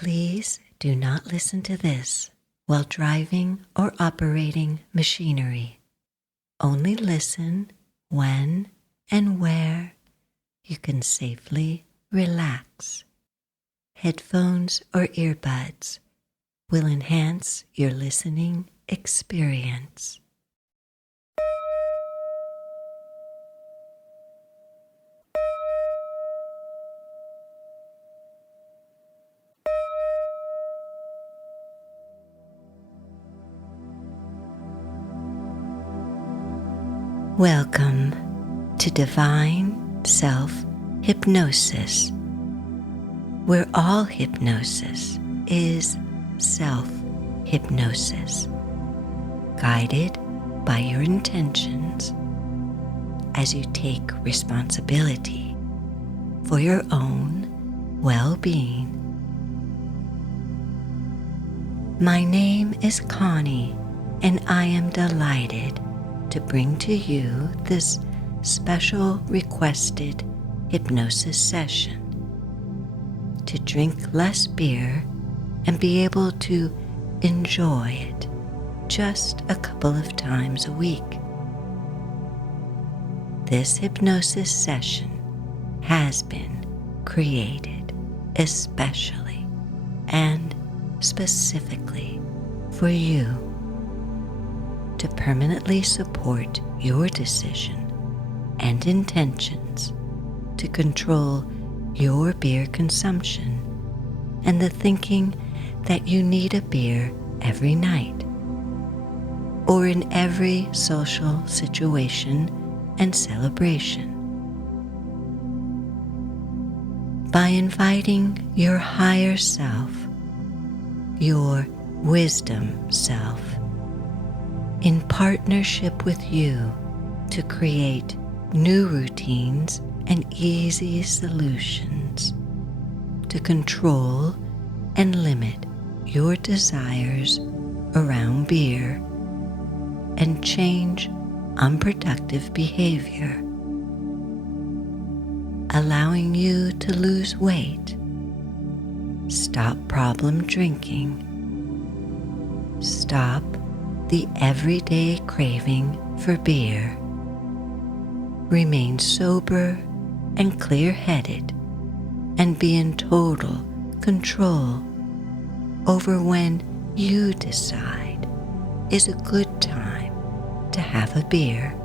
Please do not listen to this while driving or operating machinery. Only listen when and where you can safely relax. Headphones or earbuds will enhance your listening experience. Welcome to Divine Self Hypnosis, where all hypnosis is self-hypnosis, guided by your intentions as you take responsibility for your own well-being. My name is Connie, and I am delighted to bring to you this special requested hypnosis session to drink less beer and be able to enjoy it just a couple of times a week. This hypnosis session has been created especially and specifically for you, to permanently support your decision and intentions to control your beer consumption and the thinking that you need a beer every night or in every social situation and celebration. By inviting your higher self, your wisdom self, in partnership with you to create new routines and easy solutions to control and limit your desires around beer and change unproductive behavior, allowing you to lose weight, stop problem drinking, stop the everyday craving for beer, remain sober and clear-headed, and be in total control over when you decide is a good time to have a beer,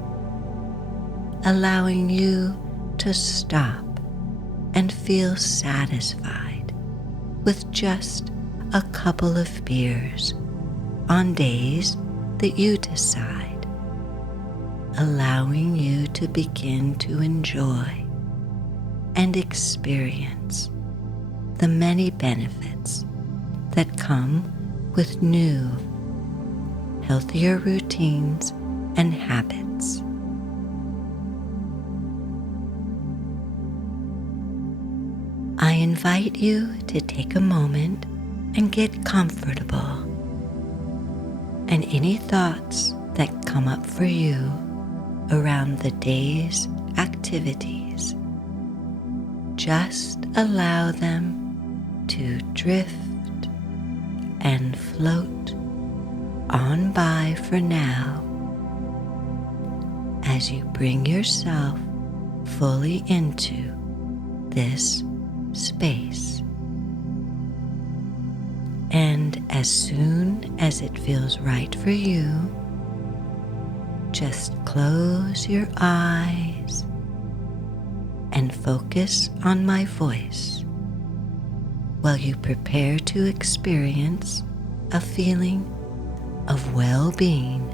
allowing you to stop and feel satisfied with just a couple of beers on days that you decide, allowing you to begin to enjoy and experience the many benefits that come with new, healthier routines and habits. I invite you to take a moment and get comfortable, and any thoughts that come up for you around the day's activities, just allow them to drift and float on by for now as you bring yourself fully into this space. And as soon as it feels right for you, just close your eyes and focus on my voice while you prepare to experience a feeling of well-being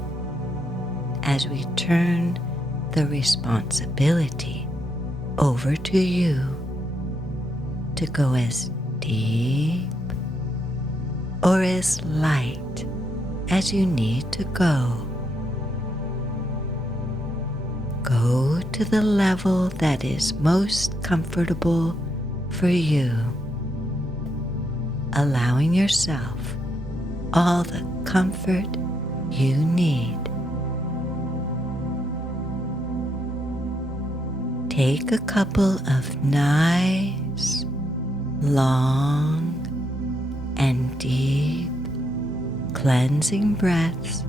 as we turn the responsibility over to you to go as deep or as light as you need to go. Go to the level that is most comfortable for you, allowing yourself all the comfort you need. Take a couple of nice, long, and deep cleansing breaths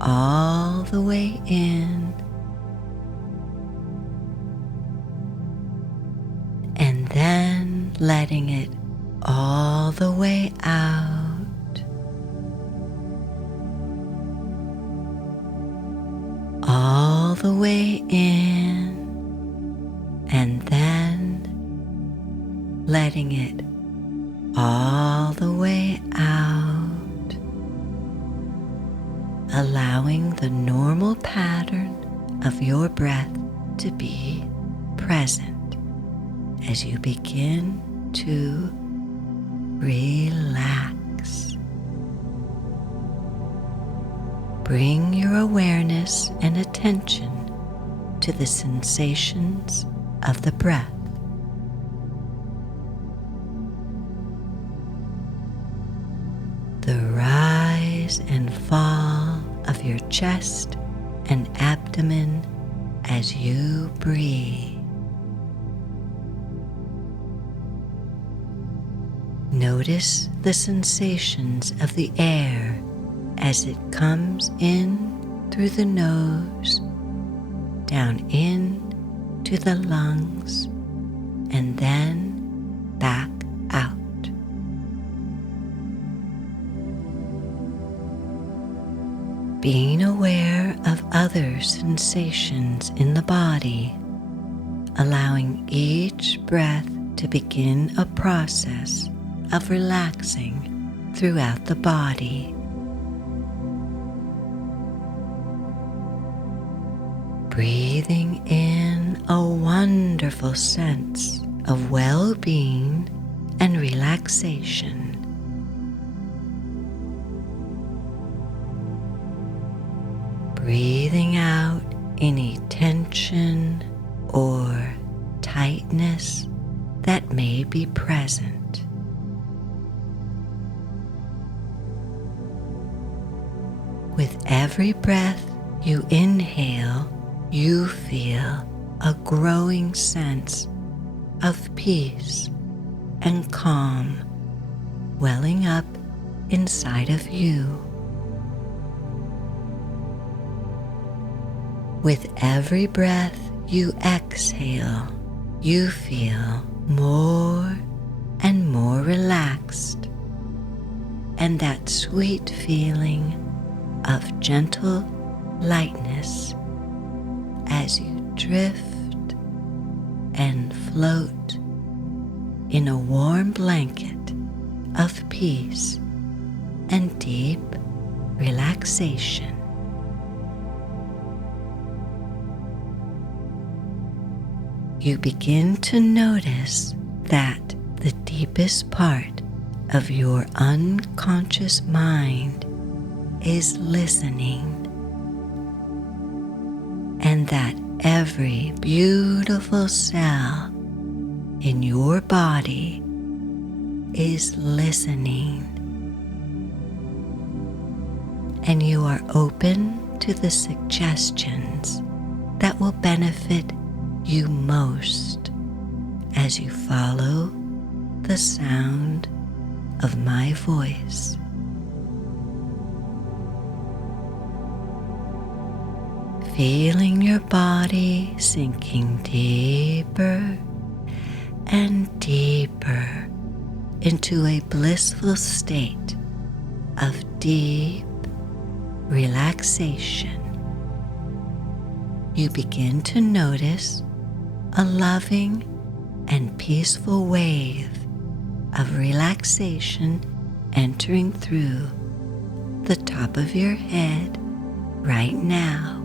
all the way in and then letting it all the way out. All the way in and then letting it all the way out, allowing the normal pattern of your breath to be present as you begin to relax. Bring your awareness and attention to the sensations of the breath. The rise and fall of your chest and abdomen as you breathe. Notice the sensations of the air as it comes in through the nose, down in to the lungs, and then back out. Being aware of other sensations in the body, allowing each breath to begin a process of relaxing throughout the body. Breathing in a wonderful sense of well-being and relaxation. Breathing out any tension or tightness that may be present. With every breath you inhale, you feel a growing sense of peace and calm welling up inside of you. With every breath you exhale, you feel more and more relaxed, and that sweet feeling of gentle lightness as you drift and float in a warm blanket of peace and deep relaxation. You begin to notice that the deepest part of your unconscious mind is listening, and that every beautiful cell in your body is listening, and you are open to the suggestions that will benefit you most as you follow the sound of my voice. Feeling your body sinking deeper and deeper into a blissful state of deep relaxation. You begin to notice a loving and peaceful wave of relaxation entering through the top of your head right now.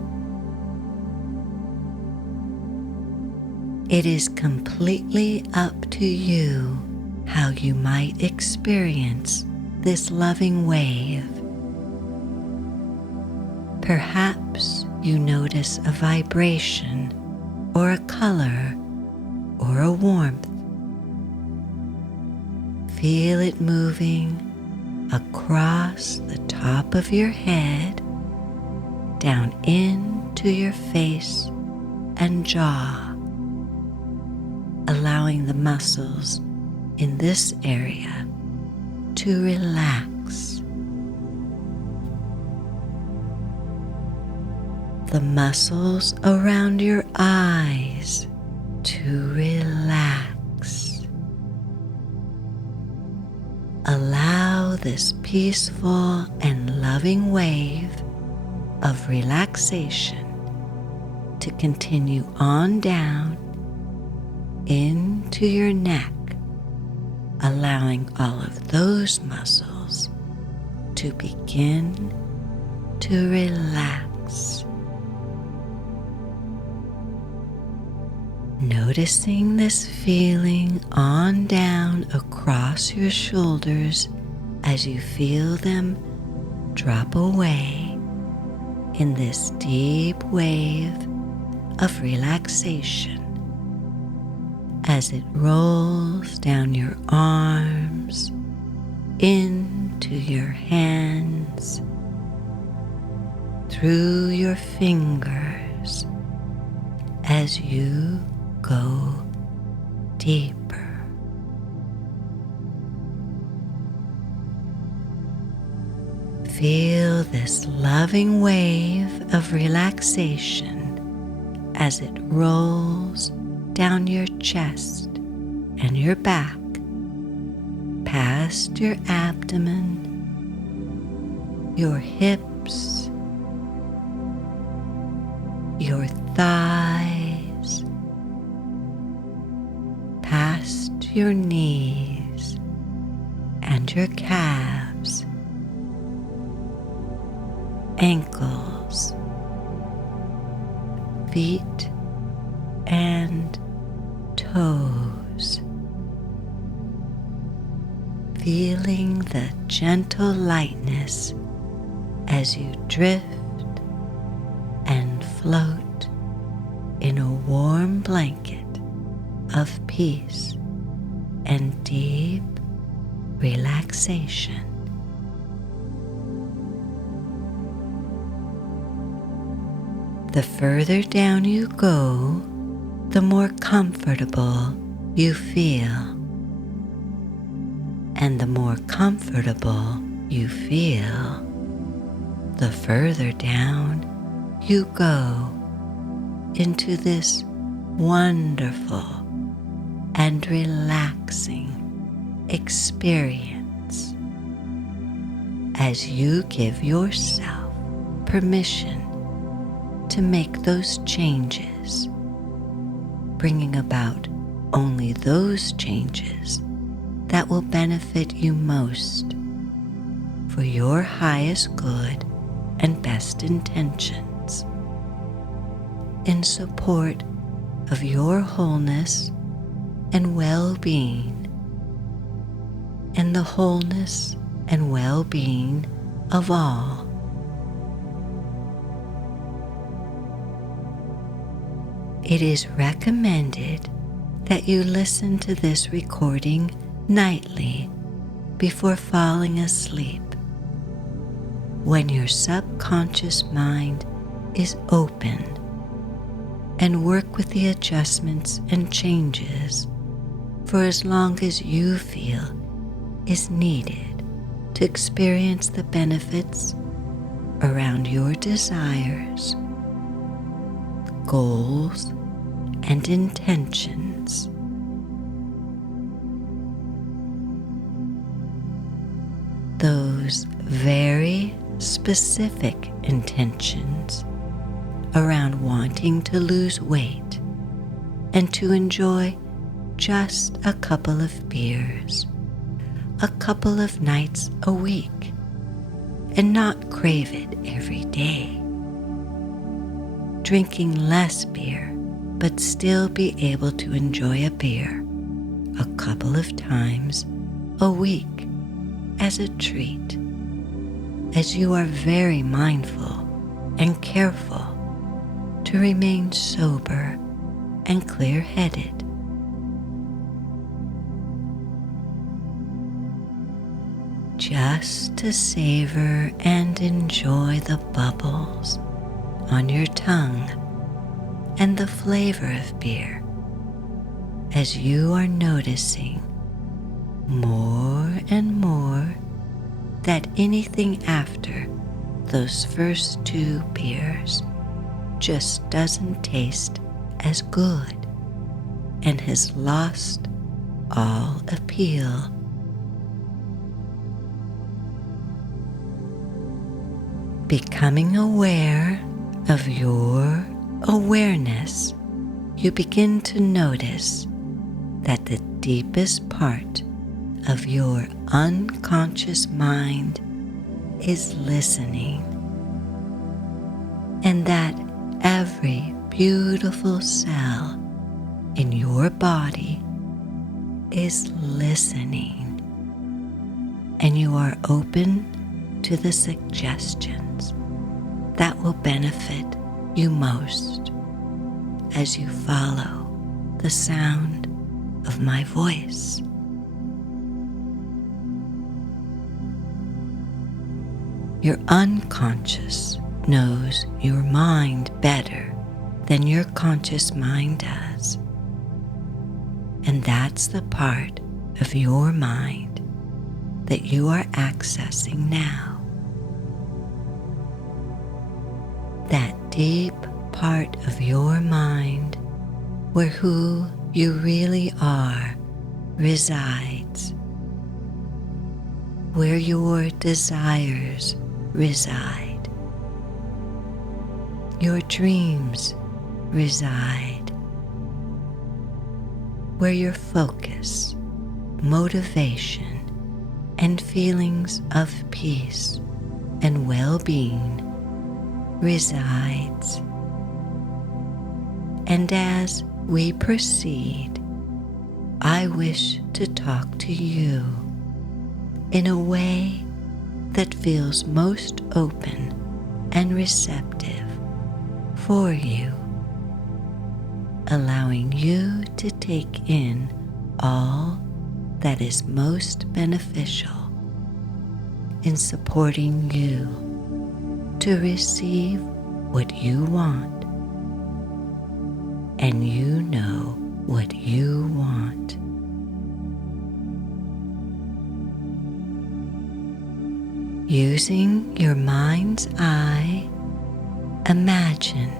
It is completely up to you how you might experience this loving wave. Perhaps you notice a vibration or a color or a warmth. Feel it moving across the top of your head, down into your face and jaw, allowing the muscles in this area to relax. The muscles around your eyes to relax. Allow this peaceful and loving wave of relaxation to continue on down into your neck, allowing all of those muscles to begin to relax. Noticing this feeling on down across your shoulders as you feel them drop away in this deep wave of relaxation as it rolls down your arms, into your hands, through your fingers as you go deeper. Feel this loving wave of relaxation as it rolls down your chest and your back, past your abdomen, your hips, your thighs, past your knees and your calves, ankles, feet and toes, feeling the gentle lightness as you drift and float in a warm blanket of peace and deep relaxation. The further down you go, the more comfortable you feel. And the more comfortable you feel, the further down you go into this wonderful and relaxing experience as you give yourself permission to make those changes, bringing about only those changes that will benefit you most for your highest good and best intentions, in support of your wholeness and well-being, and the wholeness and well-being of all. It is recommended that you listen to this recording nightly before falling asleep, when your subconscious mind is open, and work with the adjustments and changes for as long as you feel is needed to experience the benefits around your desires, goals, and intentions. Those very specific intentions around wanting to lose weight and to enjoy just a couple of beers, a couple of nights a week, and not crave it every day. Drinking less beer, but still be able to enjoy a beer a couple of times a week as a treat, as you are very mindful and careful to remain sober and clear-headed. Just to savor and enjoy the bubbles on your tongue and the flavor of beer as you are noticing more and more that anything after those first 2 beers just doesn't taste as good and has lost all appeal. Becoming aware of your awareness, you begin to notice that the deepest part of your unconscious mind is listening, and that every beautiful cell in your body is listening, and you are open to the suggestions that will benefit you most as you follow the sound of my voice. Your unconscious knows your mind better than your conscious mind does. And that's the part of your mind that you are accessing now. That deep part of your mind where who you really are resides, where your desires reside, your dreams reside, where your focus, motivation, and feelings of peace and well-being resides. And as we proceed, I wish to talk to you in a way that feels most open and receptive for you, allowing you to take in all that is most beneficial in supporting you to receive what you want, and you know what you want. Using your mind's eye, imagine,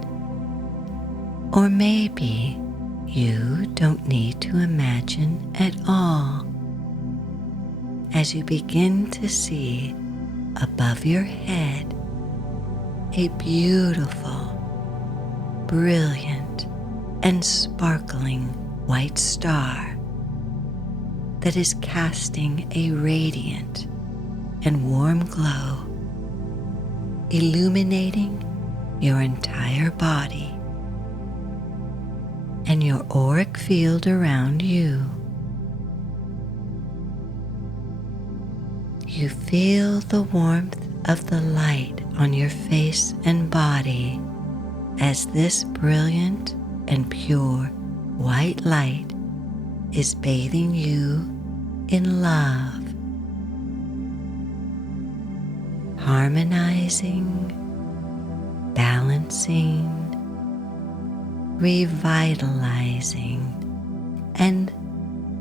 or maybe you don't need to imagine at all, as you begin to see above your head a beautiful, brilliant, and sparkling white star that is casting a radiant and warm glow, illuminating your entire body and your auric field around you. You feel the warmth of the light on your face and body as this brilliant and pure white light is bathing you in love, harmonizing, balancing, revitalizing, and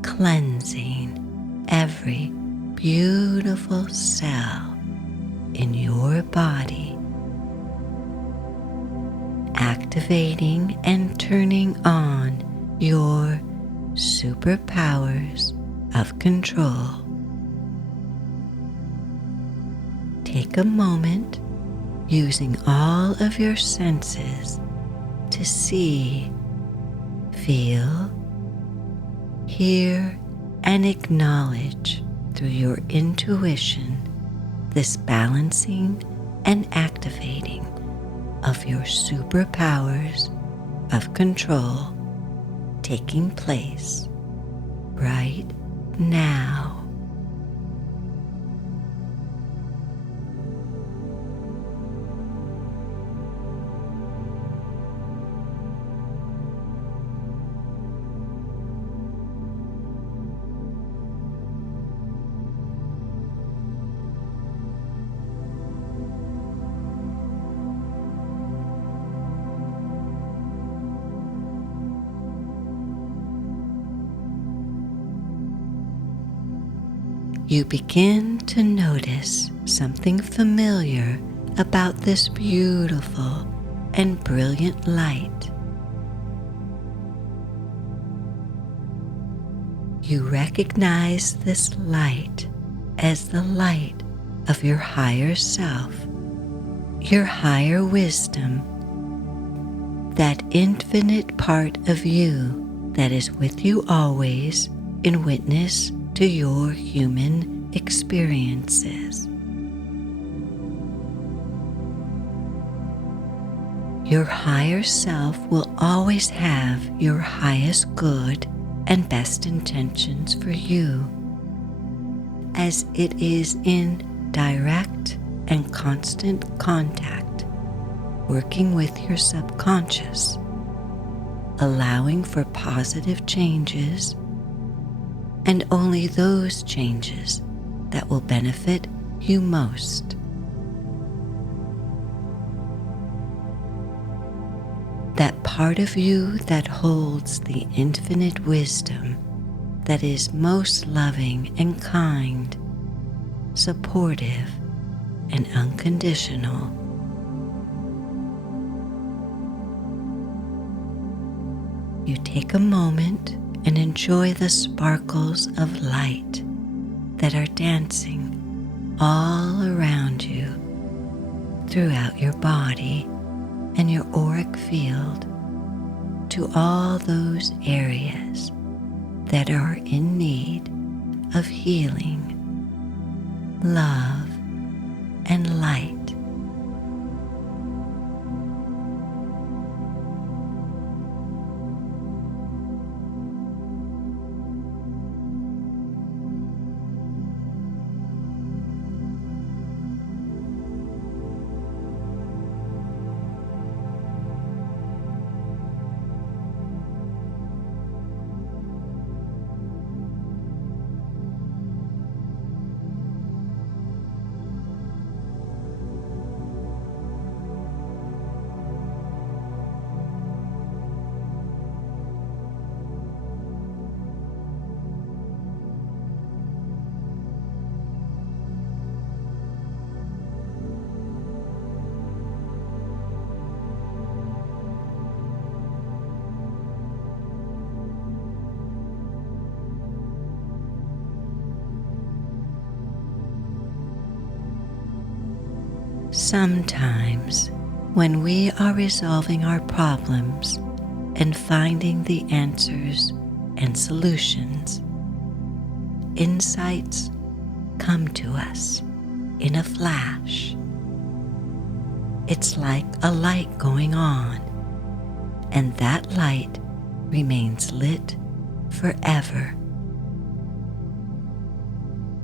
cleansing every beautiful cell in your body, activating and turning on your superpowers of control. Take a moment using all of your senses to see, feel, hear, and acknowledge through your intuition this balancing and activating of your superpowers of control taking place right now. you begin to notice something familiar about this beautiful and brilliant light. You recognize this light as the light of your higher self, your higher wisdom, that infinite part of you that is with you always in witness to your human experiences. Your higher self will always have your highest good and best intentions for you, as it is in direct and constant contact, working with your subconscious, allowing for positive changes, and only those changes that will benefit you most. That part of you that holds the infinite wisdom that is most loving and kind, supportive and unconditional. You take a moment and enjoy the sparkles of light that are dancing all around you, throughout your body and your auric field, to all those areas that are in need of healing, love, and light. Sometimes, when we are resolving our problems and finding the answers and solutions, insights come to us in a flash. It's like a light going on, and that light remains lit forever.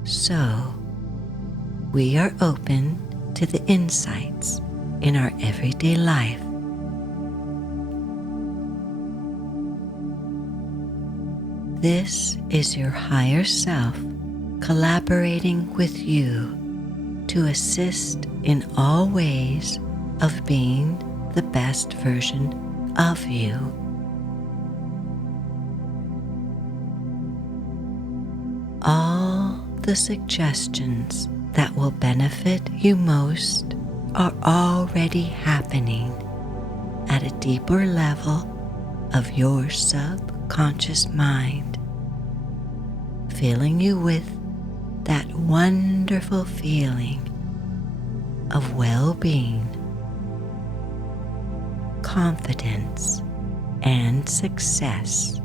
So, we are open to the insights in our everyday life. This is your higher self collaborating with you to assist in all ways of being the best version of you. All the suggestions that will benefit you most are already happening at a deeper level of your subconscious mind, filling you with that wonderful feeling of well-being, confidence, and success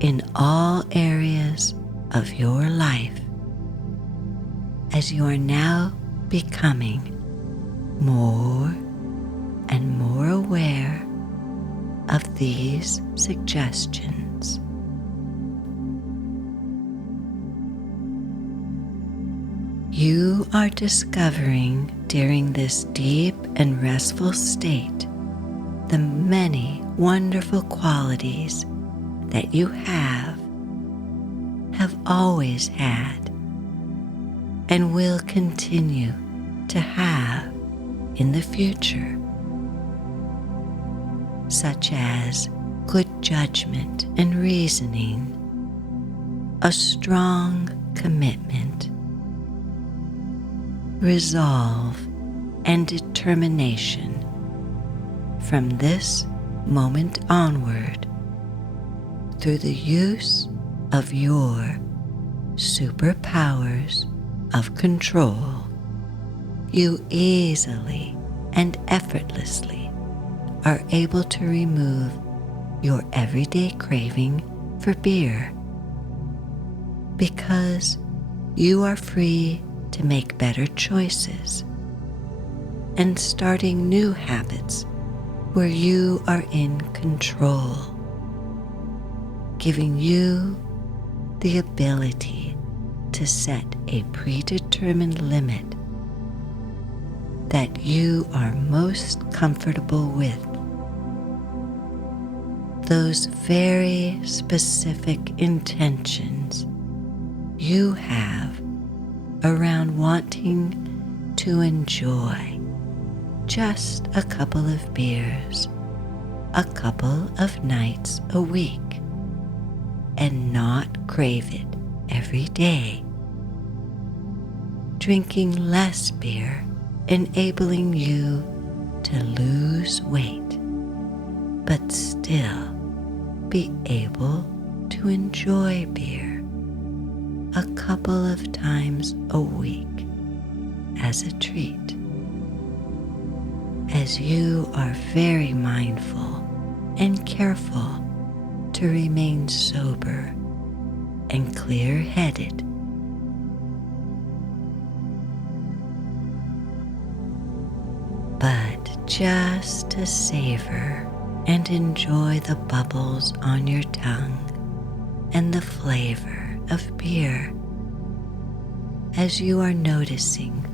in all areas of your life, as you are now becoming more and more aware of these suggestions. You are discovering during this deep and restful state the many wonderful qualities that you have always had, and will continue to have in the future, such as good judgment and reasoning, a strong commitment resolve and determination from this moment onward through the use of your superpowers of control. You easily and effortlessly are able to remove your everyday craving for beer because you are free to make better choices and starting new habits where you are in control, giving you the ability to set a predetermined limit that you are most comfortable with. Those very specific intentions you have around wanting to enjoy just a couple of beers, a couple of nights a week, and not crave it every day. Drinking less beer, enabling you to lose weight, but still be able to enjoy beer a couple of times a week as a treat. As you are very mindful and careful to remain sober and clear-headed. But just to savor and enjoy the bubbles on your tongue and the flavor of beer as you are noticing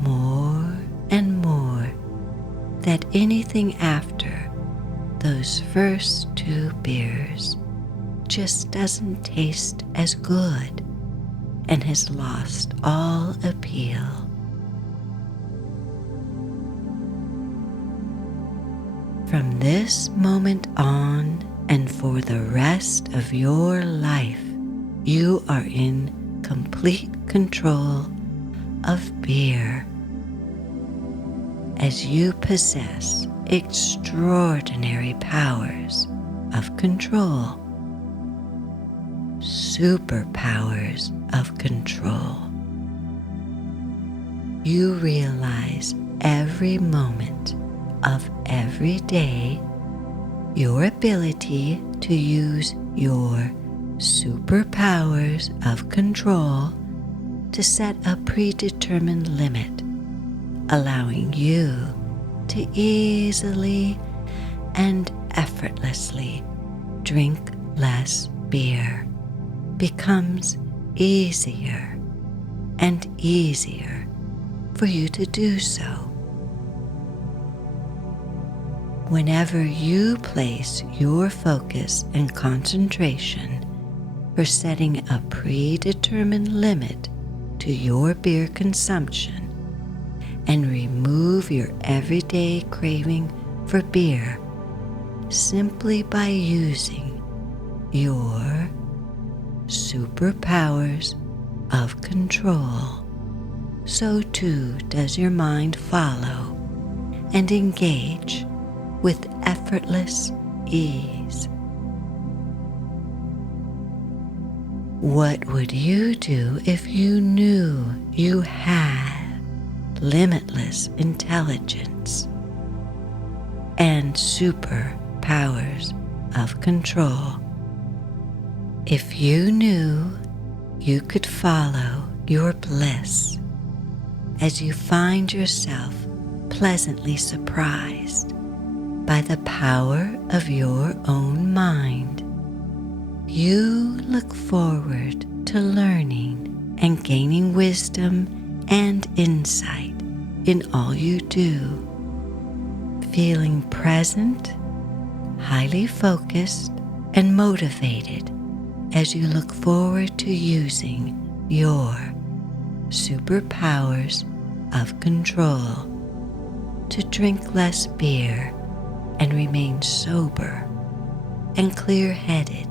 more and more that anything after those first 2 beers just doesn't taste as good and has lost all appeal. From this moment on and for the rest of your life, you are in complete control of beer as you possess extraordinary powers of control, superpowers of control. You realize every moment of every day your ability to use your superpowers of control to set a predetermined limit, allowing you to easily and effortlessly drink less beer becomes easier and easier for you to do so. Whenever you place your focus and concentration for setting a predetermined limit to your beer consumption and remove your everyday craving for beer simply by using your superpowers of control, so too does your mind follow and engage with effortless ease. What would you do if you knew you had limitless intelligence and superpowers of control? If you knew you could follow your bliss as you find yourself pleasantly surprised by the power of your own mind, you look forward to learning and gaining wisdom and insight in all you do, feeling present, highly focused, and motivated as you look forward to using your superpowers of control to drink less beer and remain sober and clear-headed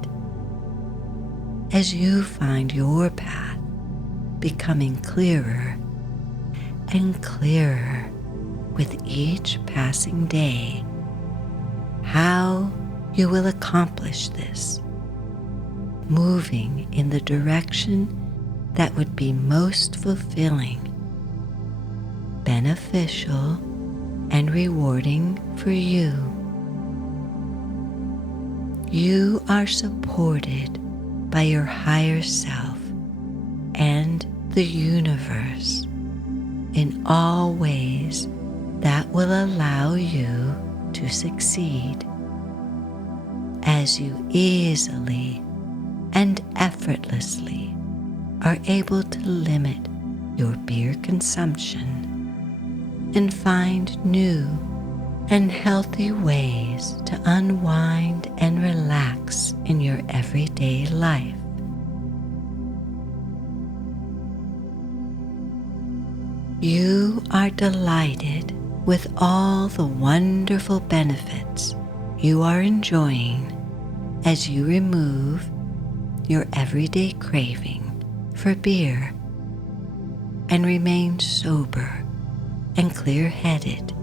as you find your path becoming clearer and clearer with each passing day how you will accomplish this, moving in the direction that would be most fulfilling, beneficial, and rewarding for you. You are supported by your higher self and the universe in all ways that will allow you to succeed, as you easily and effortlessly are able to limit your beer consumption and find new and healthy ways to unwind and relax in your everyday life. You are delighted with all the wonderful benefits you are enjoying as you remove your everyday craving for beer and remain sober and clear-headed,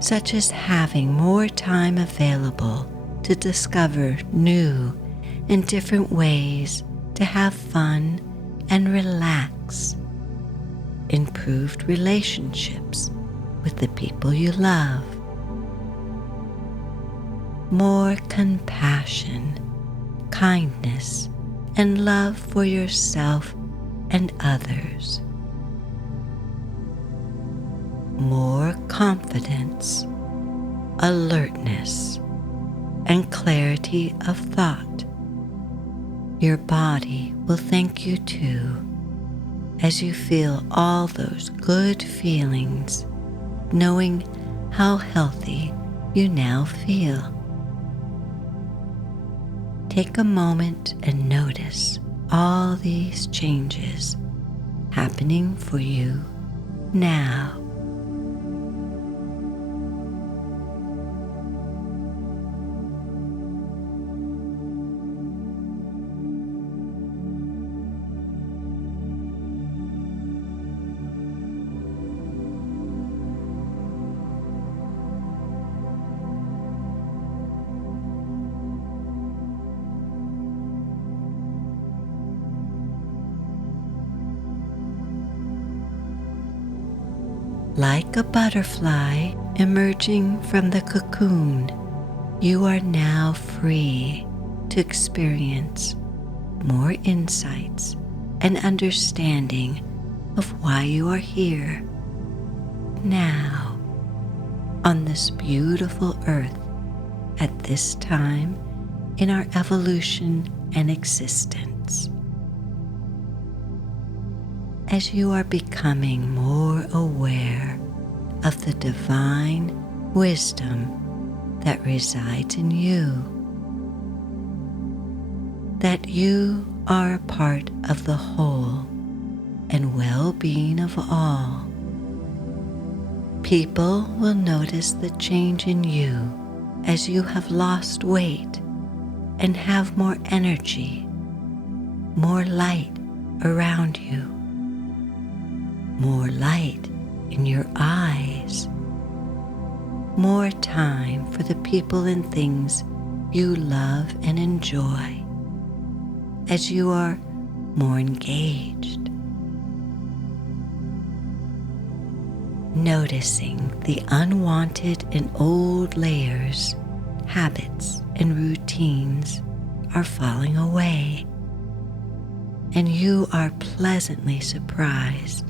such as having more time available to discover new and different ways to have fun and relax, improved relationships with the people you love, more compassion, kindness, and love for yourself and others, more confidence, alertness, and clarity of thought. Your body will thank you too, as you feel all those good feelings, knowing how healthy you now feel. Take a moment and notice all these changes happening for you now. Like a butterfly emerging from the cocoon, you are now free to experience more insights and understanding of why you are here now on this beautiful earth at this time in our evolution and existence. As you are becoming more aware of the divine wisdom that resides in you, that you are a part of the whole and well-being of all, people will notice the change in you as you have lost weight and have more energy, more light around you, more light in your eyes, more time for the people and things you love and enjoy, as you are more engaged. Noticing the unwanted and old layers, habits, and routines are falling away, and you are pleasantly surprised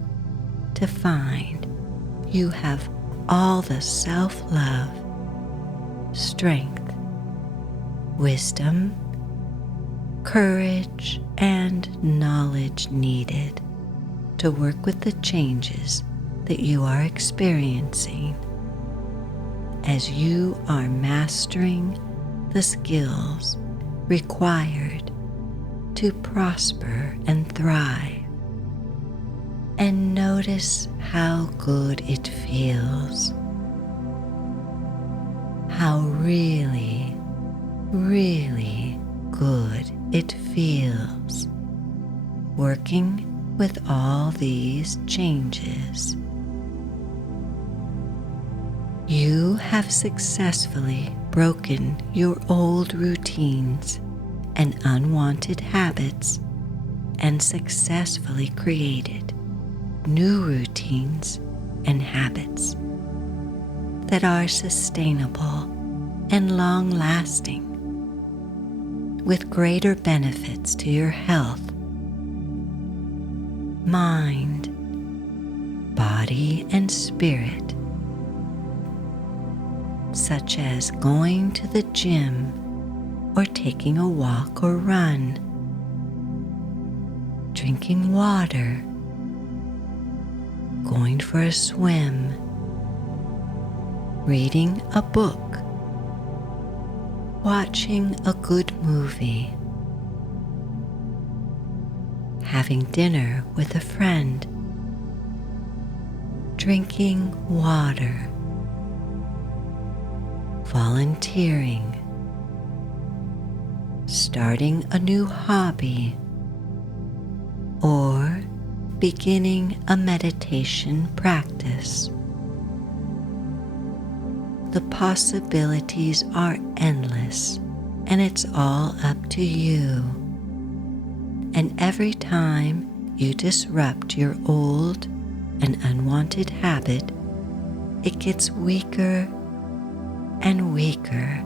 to find you have all the self-love, strength, wisdom, courage, and knowledge needed to work with the changes that you are experiencing, as you are mastering the skills required to prosper and thrive. And notice how good it feels, how really, really good it feels, working with all these changes. You have successfully broken your old routines and unwanted habits and successfully created new routines and habits that are sustainable and long-lasting, with greater benefits to your health, mind, body, and spirit, such as going to the gym or taking a walk or run, drinking water, going for a swim, reading a book, watching a good movie, having dinner with a friend, drinking water, volunteering, starting a new hobby, or beginning a meditation practice. The possibilities are endless, and it's all up to you. And every time you disrupt your old and unwanted habit, it gets weaker and weaker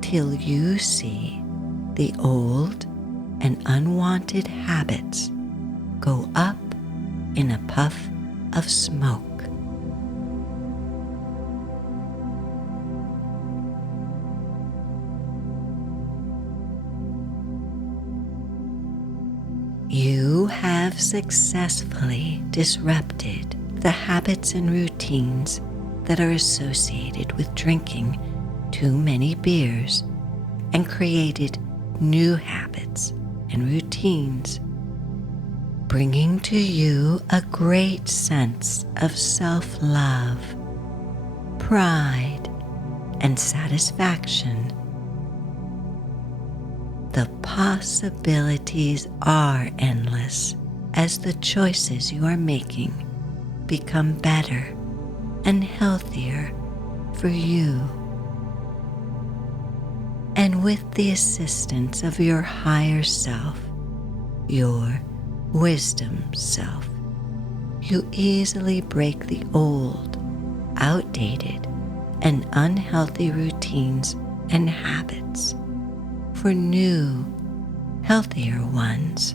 till you see the old and unwanted habits go up in a puff of smoke. You have successfully disrupted the habits and routines that are associated with drinking too many beers and created new habits and routines, bringing to you a great sense of self-love, pride, and satisfaction. The possibilities are endless as the choices you are making become better and healthier for you. And with the assistance of your higher self, your wisdom self, you easily break the old, outdated, and unhealthy routines and habits for new, healthier ones.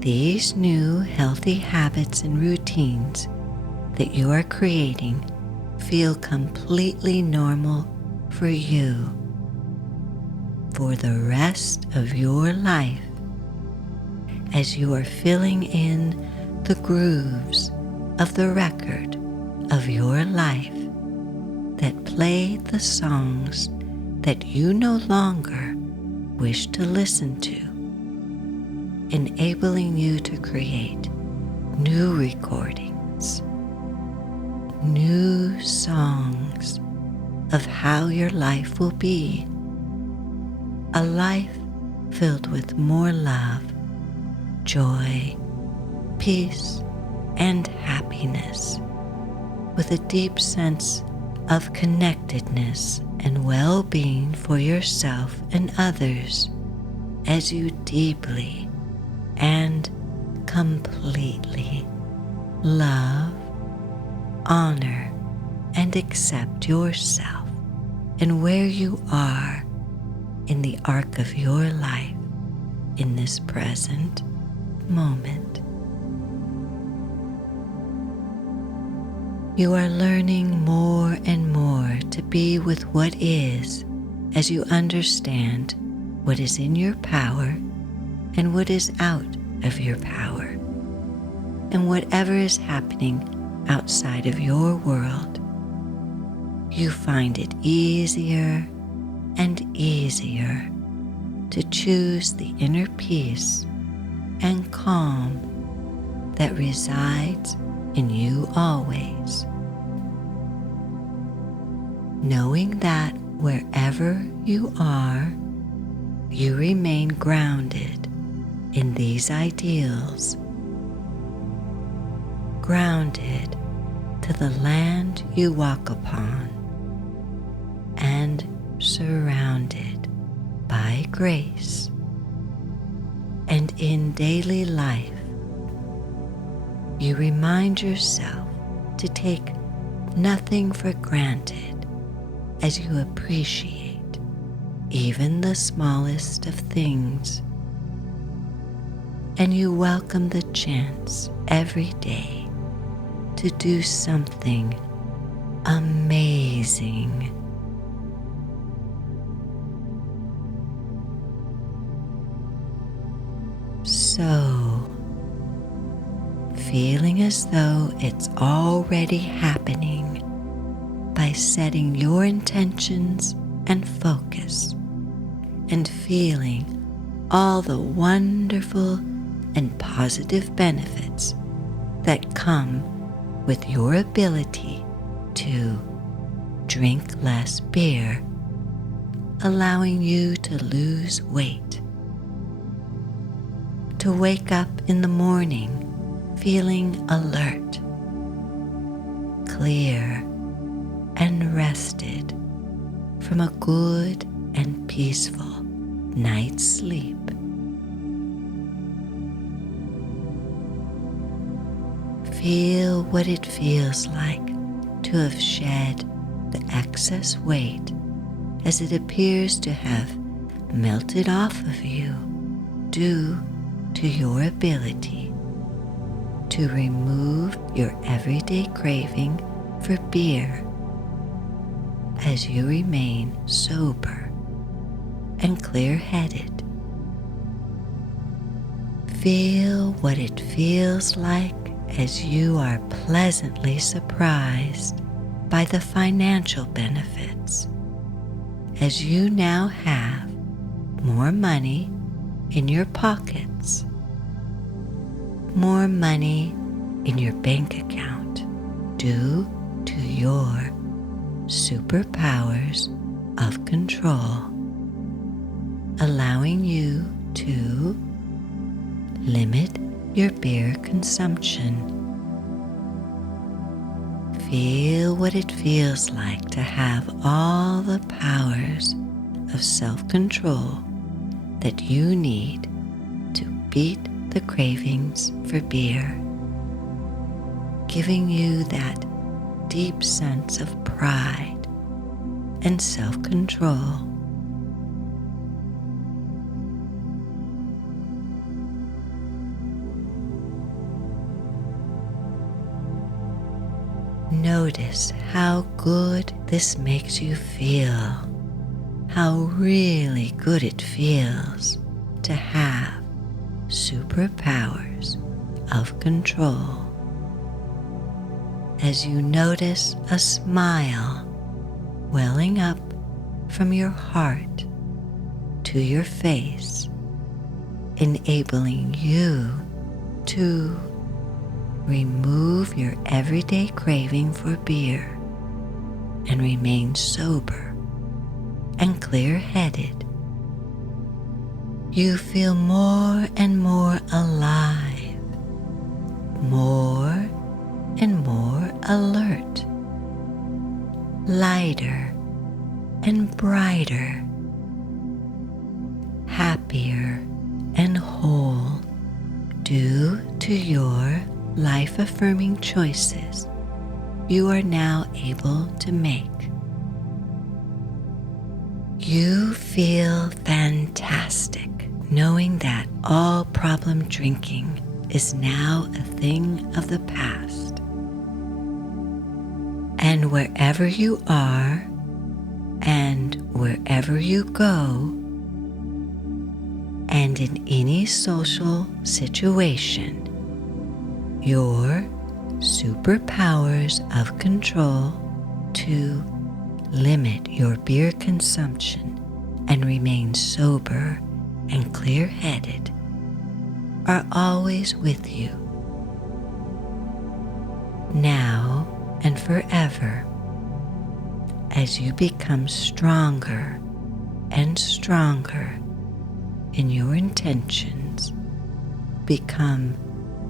These new healthy habits and routines that you are creating feel completely normal for you for the rest of your life as you are filling in the grooves of the record of your life that play the songs that you no longer wish to listen to, enabling you to create new recordings, new songs of how your life will be, a life filled with more love, joy, peace, and happiness, with a deep sense of connectedness and well-being for yourself and others as you deeply and completely love, honor, and accept yourself and where you are in the arc of your life in this present moment. You are learning more and more to be with what is as you understand what is in your power and what is out of your power, and whatever is happening outside of your world, you find it easier and easier to choose the inner peace and calm that resides in you always, knowing that wherever you are, you remain grounded in these ideals, grounded to the land you walk upon, and surrounded by grace. And in daily life, you remind yourself to take nothing for granted as you appreciate even the smallest of things. And you welcome the chance every day to do something amazing. So, feeling as though it's already happening by setting your intentions and focus, and feeling all the wonderful and positive benefits that come with your ability to drink less beer, allowing you to lose weight, to wake up in the morning feeling alert, clear, and rested from a good and peaceful night's sleep. Feel what it feels like to have shed the excess weight as it appears to have melted off of you due to your ability to remove your everyday craving for beer as you remain sober and clear-headed. Feel what it feels like as you are pleasantly surprised by the financial benefits, as you now have more money in your pockets, more money in your bank account due to your superpowers of control, allowing you to limit your beer consumption. Feel what it feels like to have all the powers of self-control that you need to beat the cravings for beer, giving you that deep sense of pride and self-control. Notice how good this makes you feel, how really good it feels to have superpowers of control. As you notice a smile welling up from your heart to your face, enabling you to remove your everyday craving for beer and remain sober and clear-headed. You feel more and more alive, more and more alert, lighter and brighter, happier and whole due to your life-affirming choices you are now able to make. You feel fantastic knowing that all problem drinking is now a thing of the past. And wherever you are and wherever you go, and in any social situation, your superpowers of control to limit your beer consumption and remain sober and clear-headed are always with you, now and forever, as you become stronger and stronger in your intentions become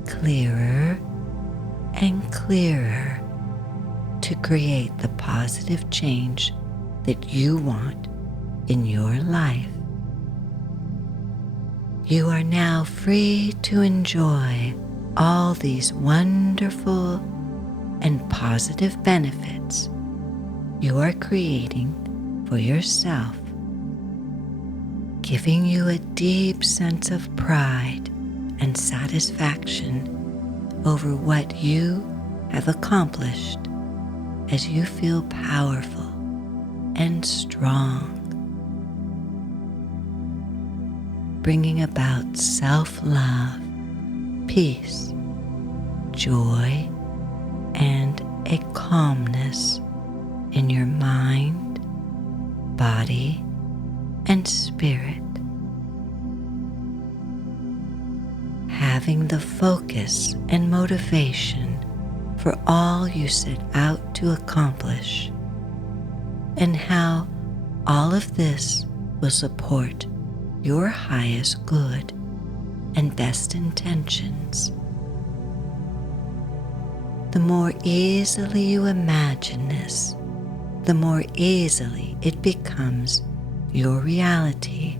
clearer and clearer to create the positive change that you want in your life. You are now free to enjoy all these wonderful and positive benefits you are creating for yourself, giving you a deep sense of pride and satisfaction over what you have accomplished as you feel powerful and strong, bringing about self-love, peace, joy, and a calmness in your mind, body, and spirit. Having the focus and motivation for all you set out to accomplish, and how all of this will support your highest good and best intentions. The more easily you imagine this, the more easily it becomes your reality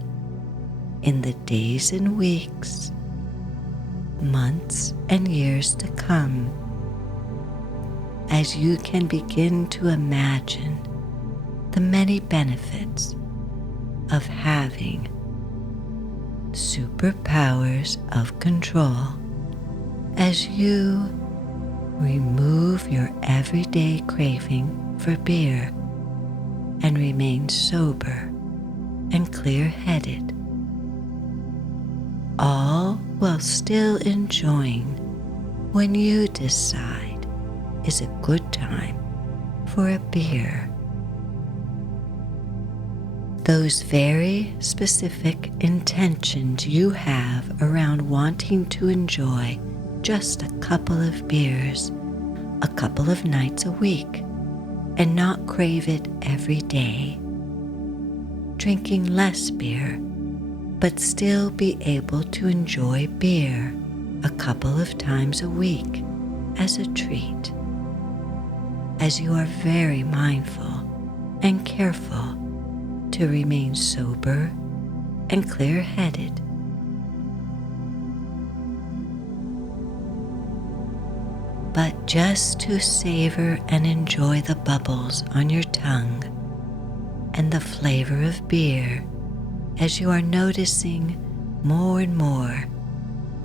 in the days and weeks, months and years to come, as you can begin to imagine the many benefits of having superpowers of control as you remove your everyday craving for beer and remain sober and clear-headed, all while still enjoying when you decide is a good time for a beer. Those very specific intentions you have around wanting to enjoy just a couple of beers, a couple of nights a week, and not crave it every day. Drinking less beer, but still be able to enjoy beer a couple of times a week as a treat, as you are very mindful and careful to remain sober and clear-headed. But just to savor and enjoy the bubbles on your tongue and the flavor of beer, as you are noticing more and more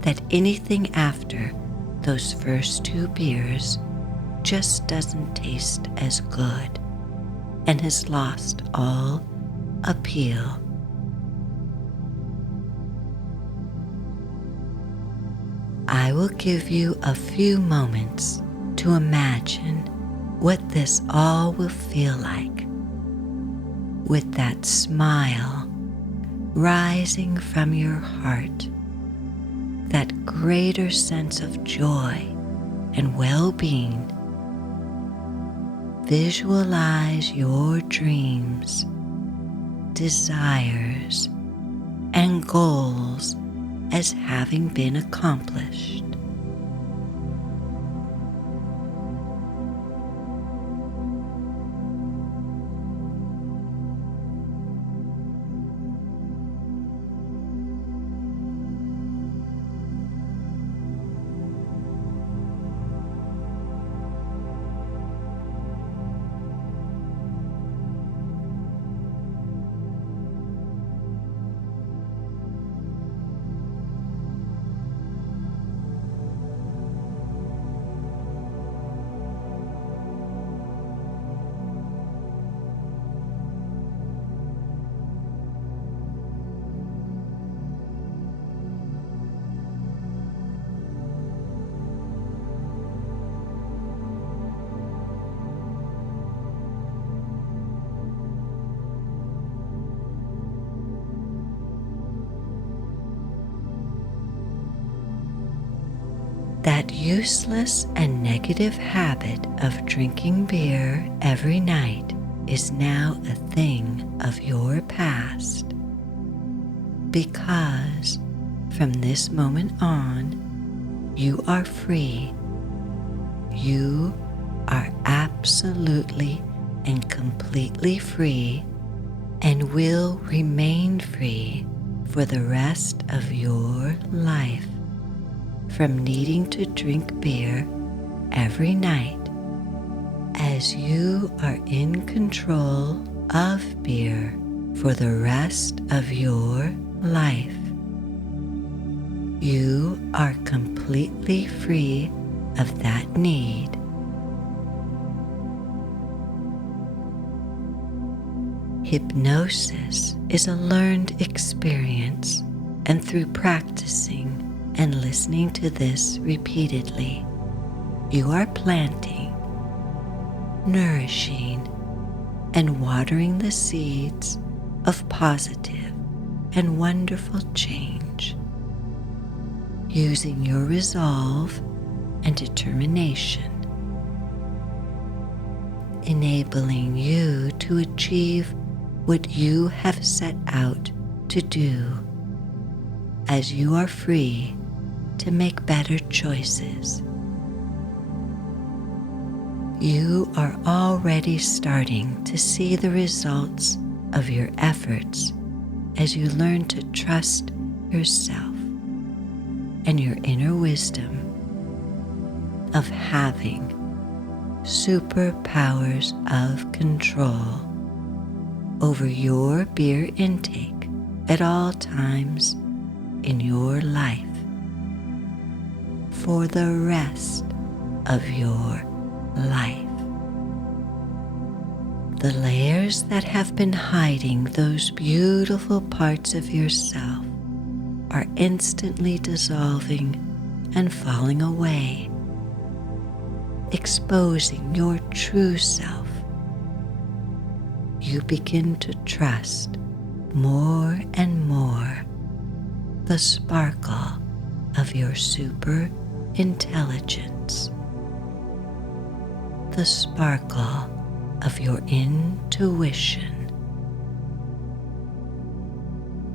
that anything after those first 2 beers just doesn't taste as good and has lost all appeal. I will give you a few moments to imagine what this all will feel like, with that smile rising from your heart, that greater sense of joy and well-being. Visualize your dreams, desires, and goals as having been accomplished. That useless and negative habit of drinking beer every night is now a thing of your past. because from this moment on, you are free. You are absolutely and completely free and will remain free for the rest of your life from needing to drink beer every night, as you are in control of beer for the rest of your life. You are completely free of that need. Hypnosis is a learned experience, and through practicing and listening to this repeatedly, you are planting, nourishing, and watering the seeds of positive and wonderful change, using your resolve and determination, enabling you to achieve what you have set out to do, as you are free to make better choices. You are already starting to see the results of your efforts as you learn to trust yourself and your inner wisdom of having superpowers of control over your beer intake at all times in your life for the rest of your life. The layers that have been hiding those beautiful parts of yourself are instantly dissolving and falling away, exposing your true self. You begin to trust more and more the sparkle of your super intelligence, the sparkle of your intuition,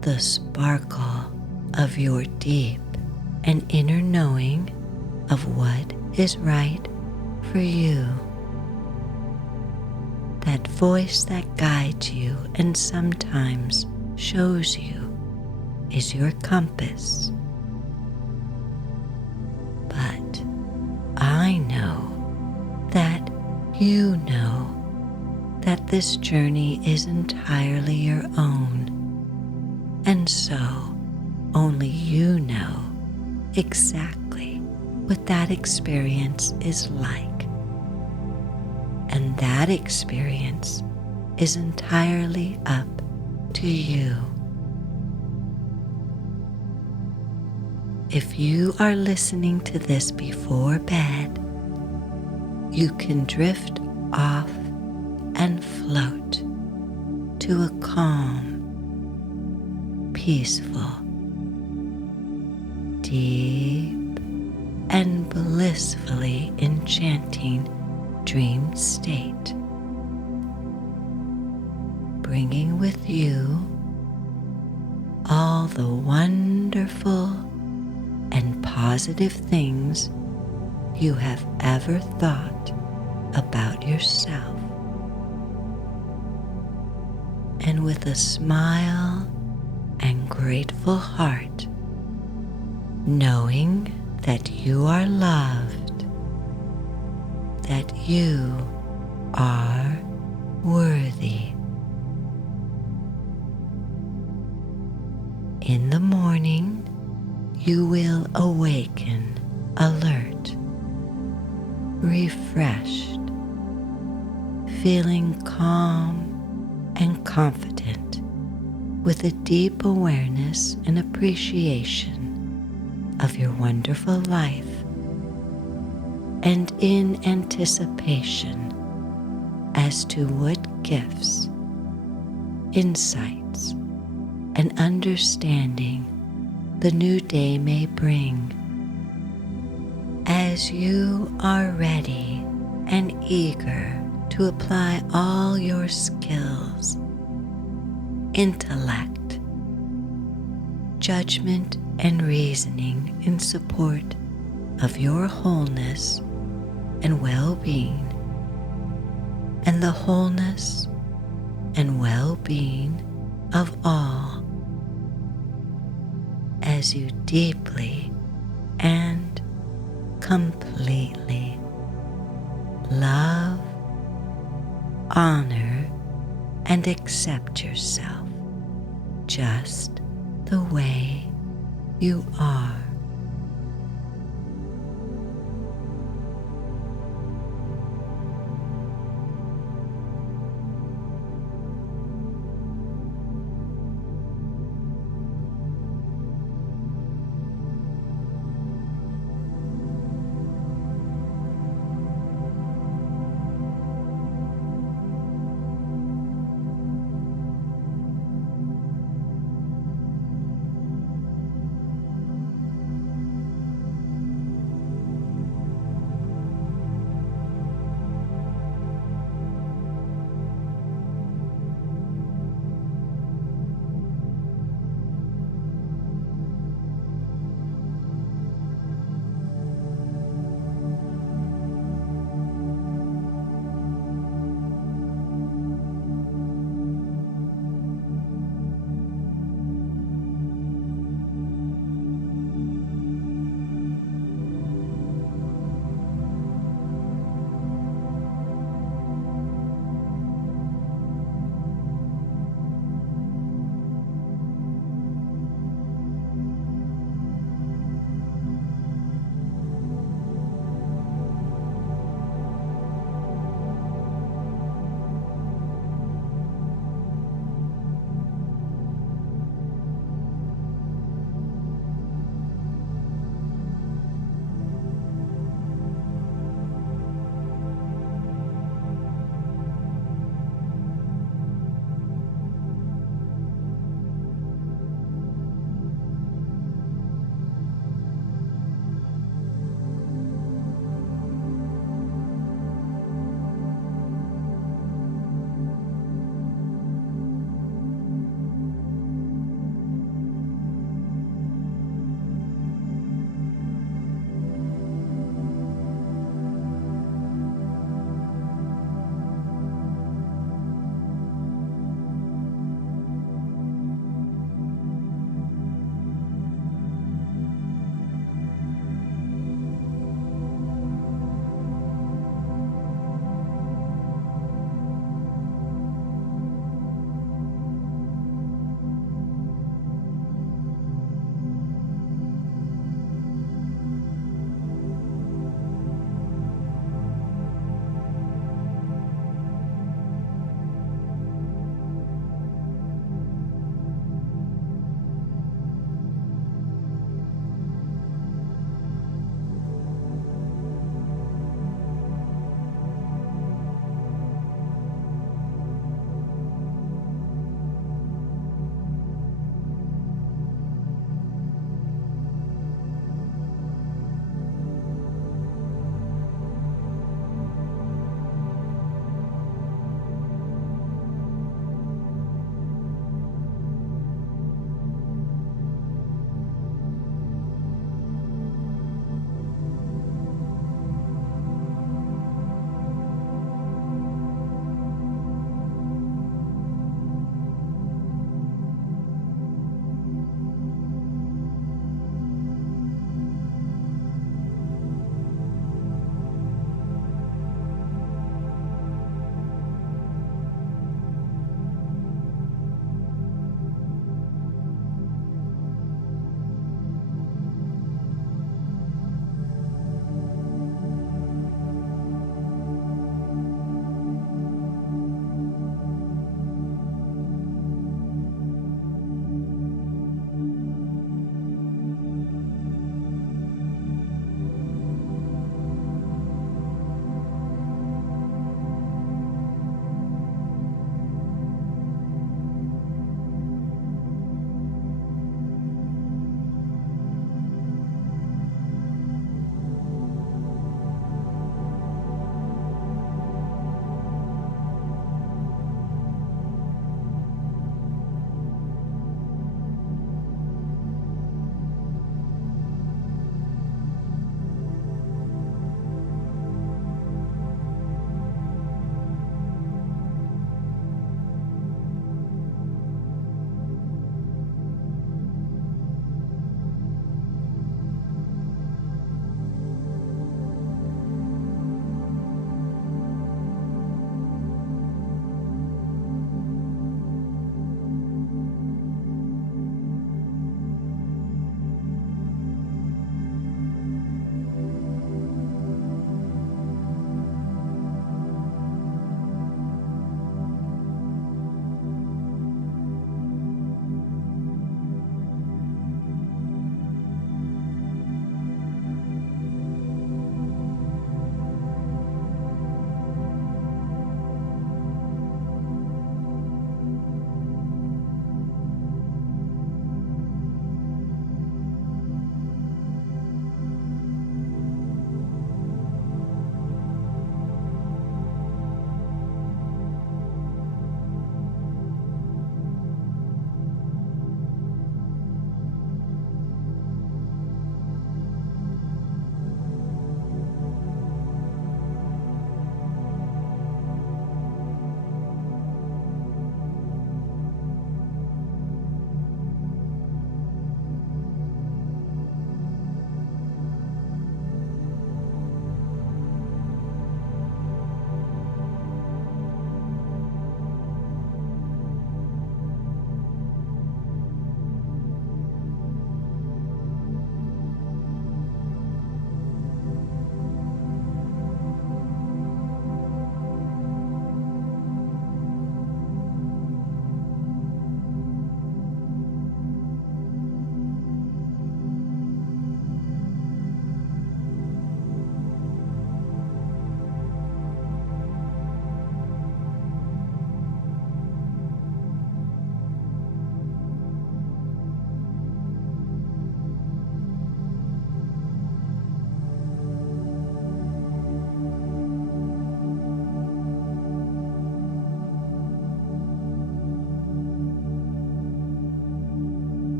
the sparkle of your deep and inner knowing of what is right for you. That voice that guides you and sometimes shows you is your compass. But I know that you know that this journey is entirely your own, and so only you know exactly what that experience is like. And that experience is entirely up to you. If you are listening to this before bed, you can drift off and float to a calm, peaceful, deep, and blissfully enchanting dream state, bringing with you all the wonderful and positive things you have ever thought about yourself. And with a smile and grateful heart, knowing that you are loved, that you are worthy. In the morning, you will awaken alert, refreshed, feeling calm and confident, with a deep awareness and appreciation of your wonderful life, and in anticipation as to what gifts, insights, and understanding the new day may bring, as you are ready and eager to apply all your skills, intellect, judgment and reasoning in support of your wholeness and well-being, and the wholeness and well-being of all, as you deeply and completely love, honor, and accept yourself just the way you are.